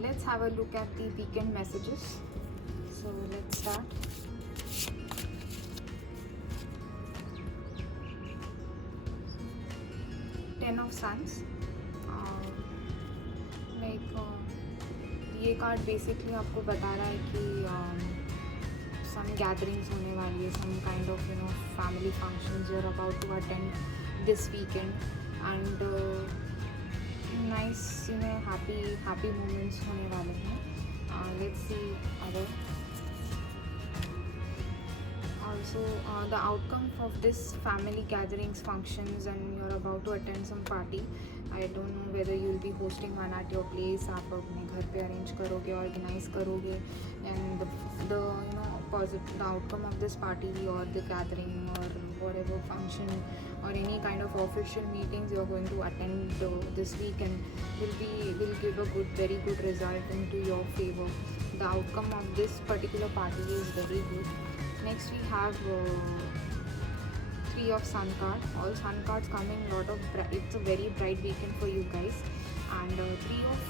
let's have a look at the weekend messages. So let's start. Ten of Suns. ये card basically आपको बता रहा है कि some gatherings होने वाली है, some kind of family functions you're about to attend this weekend, and nice happy moments होने वाले हैं. Let's see other. Also, the outcome of this family gatherings, functions, and you're about to attend some party. I don't know whether you'll be hosting one at your place. आप अपने घर पे arrange करोगे, organize करोगे, and the the outcome of this party or the gathering or whatever function or any kind of official meetings you're going to attend this weekend will give a very good result into your favor. The outcome of this particular party is very good. Next we have Three of Sun card. All Sun cards coming it's a very bright weekend for you guys. And Three of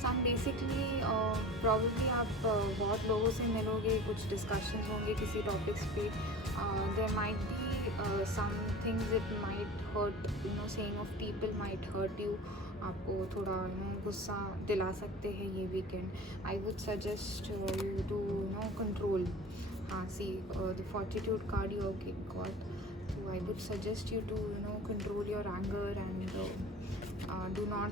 Sun basically probably आप बहुत लोगों से मिलोगे, कुछ discussions होंगे किसी topics पे. There might be some things it might hurt, saying of people might hurt you. आपको थोड़ा गुस्सा दिला सकते हैं ये weekend. I would suggest you to control. See the Fortitude card you got. So I would suggest you to control your anger and do not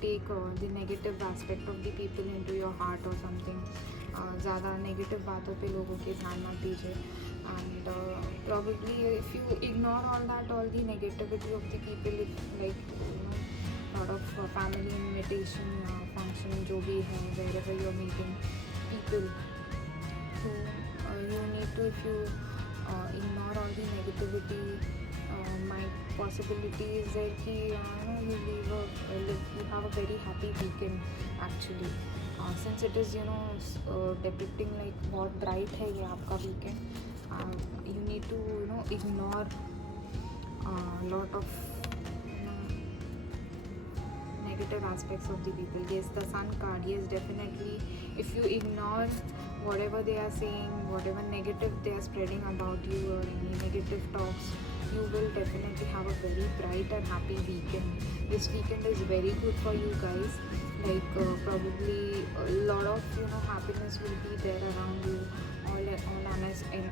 take the negative aspect of the people into your heart or something. ज़्यादा negative बातों पे लोगों के ध्यान मत दीजिए. And probably if you ignore all the negativity of the people, lot of family invitation function जो भी है, wherever you're meeting people, so you need to, if you ignore all the negativity, my possibility is there कि you have a very happy weekend actually. Since it is depicting like बहुत bright है ये आपका weekend, you need to ignore lot of negative aspects of the people. Yes, the Sun card, yes, definitely if you ignore whatever they are saying, whatever negative they are spreading about you or any negative talks, you will definitely have a very bright and happy weekend. This weekend is very good for you guys. Probably a lot of happiness will be there around you. All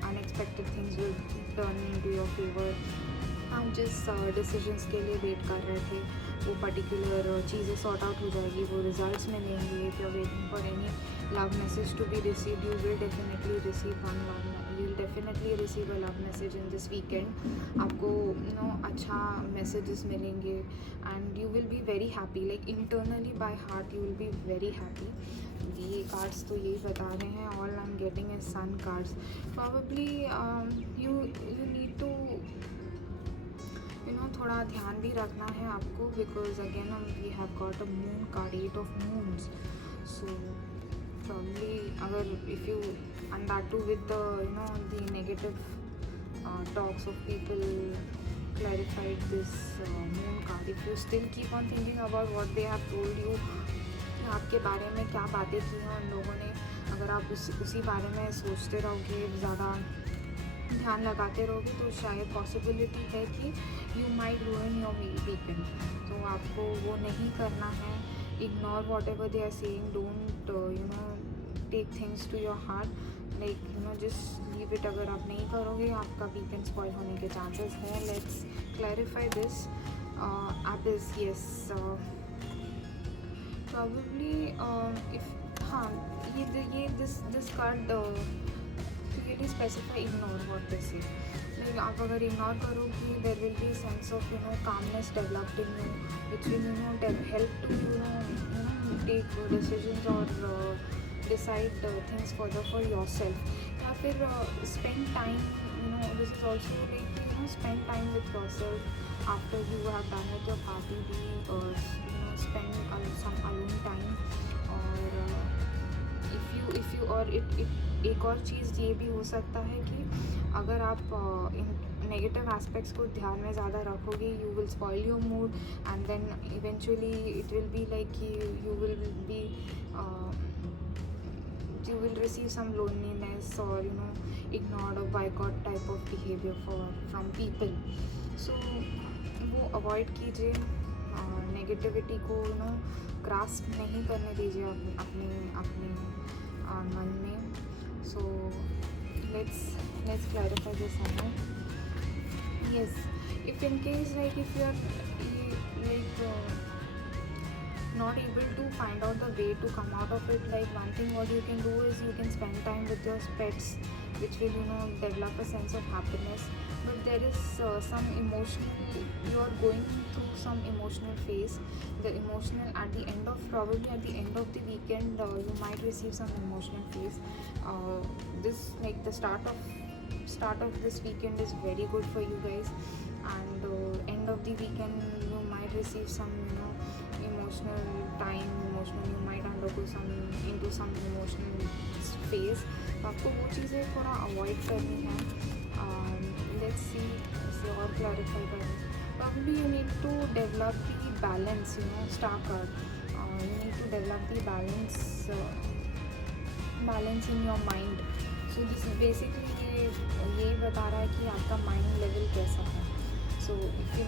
unexpected things will turn into your favor. हम जिस decisions के लिए wait कर रहे थे वो particular चीज़ें sort out हो जाएगी, वो रिजल्ट्स मिलेंगे. If you are waiting for any love message to be received, you will definitely receive a love message in this weekend. आपको अच्छा मैसेजेस मिलेंगे and you will be very happy, like internally by heart you will be very happy. ये cards तो यही बता रहे हैं. All I'm getting is Sun cards. Probably you need to थोड़ा ध्यान भी रखना है आपको, because again we have got a moon card, 8 of moons. So probably अगर if you and that too with the the negative talks of people clarified this moon card. If you still keep on thinking about what they have told you, आपके बारे में क्या बातें की हैं उन लोगों ने, अगर आप उसी बारे में सोचते रहोगे, ज़्यादा ध्यान लगाते रहोगे, तो शायद पॉसिबिलिटी है कि you might ruin your weekend. तो आपको वो नहीं करना है. Ignore whatever they are saying. Don't take things to your heart. Just leave it. अगर आप नहीं करोगे आपका वीकेंड स्पॉइल होने के चांसेस हैं. Let's clarify this. आप इज येस प्रॉबेबली इफ ये this card clearly specify ignore what they say. Like आप अगर इग्नोर करोगे, there will be sense of calmness developed in you, which will help to take decisions or decide things further for yourself. या फिर spend time, this is also like spend time with yourself after you have done with your party. Be spend some alone time, or if you और it एक और चीज़ ये भी हो सकता है कि अगर आप इन नेगेटिव एस्पेक्ट्स को ध्यान में ज़्यादा रखोगे, you will spoil your mood and then eventually it will be like कि you will be you will receive some loneliness or ignored or boycott type of behavior from people. So वो avoid कीजिए, negativity को grasp नहीं करने दीजिए अपने अपने मन में. So let's clarify this now. Yes, if in case like if you are like not able to find out the way to come out of it, like one thing what you can do is you can spend time with your pets, which will develop a sense of happiness. But there is some emotional, you are going through some emotional phase. The emotional at the end of probably at the end of the weekend you might receive some emotional phase. This like the start of this weekend is very good for you guys, and end of the weekend you might receive some emotional time, emotional you might undergo into some emotional phase. तो आपको वो चीज़ें थोड़ा avoid करनी है. Let's see इसे और clarify करें. Probably you need to develop the balance, star card. You need to develop the balance in your mind. So this is basically ये बता रहा है कि आपका माइंड लेवल कैसा है. So if you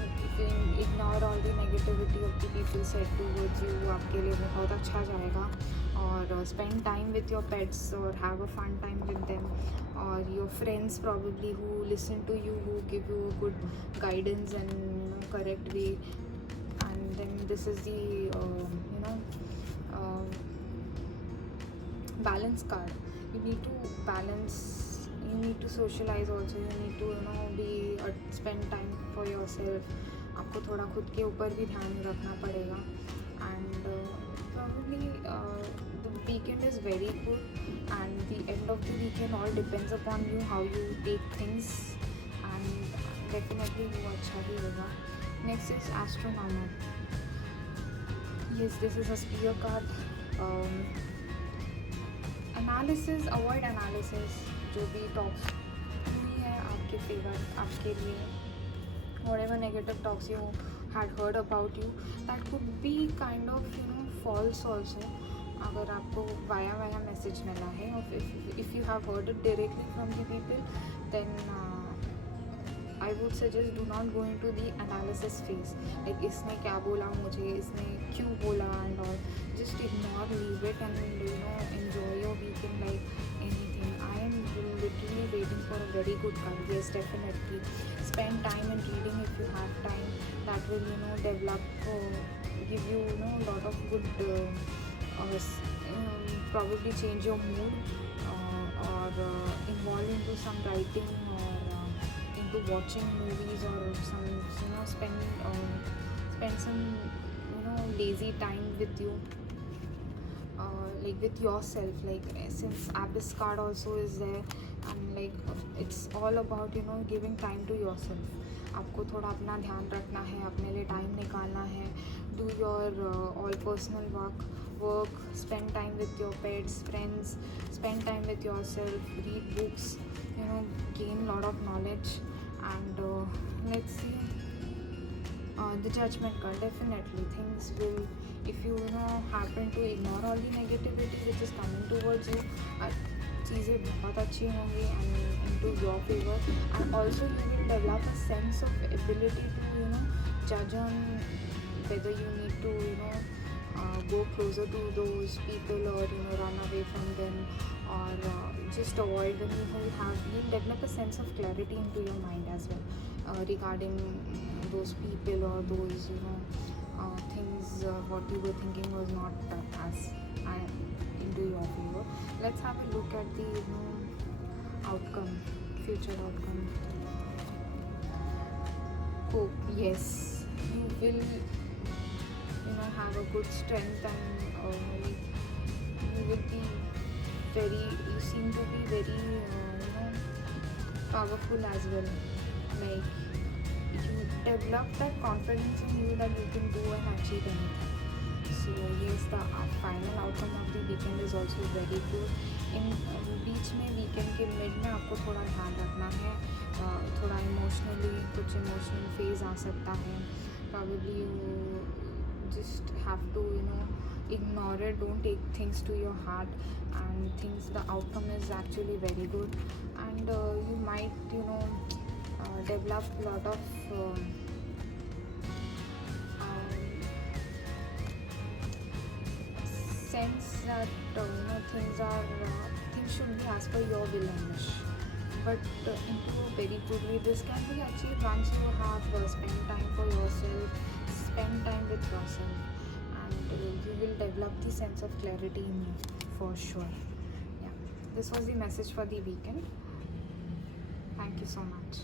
ignore all the negativity of the people said towards you, वो आपके लिए बहुत अच्छा जाएगा. और spend time with your pets or have a fun time with them, or your friends probably who listen to you, who give you a good guidance and correct way. And then this is the balance card. You need to balance, you need to socialize also, you need to be spend time for yourself. आपको थोड़ा खुद के ऊपर भी ध्यान रखना पड़ेगा. And probably the weekend is very good, and the end of the weekend all depends upon you, how you take things, and definitely वो अच्छा भी होगा. Next is astronomer. Yes, this is a spear card. Analysis, avoid analysis. जो भी talks नहीं है आपके favour, आपके लिए, whatever negative talks you had heard about you, that could be kind of false also. अगर आपको via message मिला है, or if you have heard it directly from the people, then I would suggest do not go into the analysis phase. Like इसने क्या बोला मुझे, इसने क्यों बोला and all. Just ignore, leave it, and enjoy your weekend like anything. I am literally waiting for a very good card. Yes, definitely. Spend time in reading if you have time. That will develop, give you a lot of good, probably change your mood, or involve into some writing, or into watching movies, or some spend some lazy time with you, like with yourself. Like since Abyss card also is there, and like it's all about giving time to yourself. आपको थोड़ा अपना ध्यान रखना है, अपने लिए time निकालना है. Do your all personal work, spend time with your pets, friends, spend time with yourself, read books, gain lot of knowledge. And let's see, the judgment card. Definitely things will, if you happen to ignore all the negativity which is coming towards you, चीज़ें बहुत अच्छी होंगी and into your favor. And also you will develop a sense of ability to judge on whether you need to go closer to those people, or run away from them, or just avoid them. You'll develop a sense of clarity into your mind as well, regarding those people or those things. What you were thinking was not as into your favor. Let's have a look at the outcome, future outcome. Hope. Yes, you will have a good strength, and you will be you seem to be very powerful as well. Like you develop that confidence in you that you can do and achieve anything. So yes, the final outcome of the weekend is also very good. इन बीच में weekend के mid में आपको थोड़ा ध्यान रखना है, थोड़ा emotionally कुछ इमोशनल फेज आ सकता है. Probably you just have to ignore it, don't take things to your heart, and things, the outcome is actually very good. And you might develop a lot of sense that things should be as per your will and wish. But into a very good way, this can be achieved once you have spent time for yourself, spend time with yourself, and you will develop the sense of clarity in you for sure. Yeah, this was the message for the weekend. Thank you so much.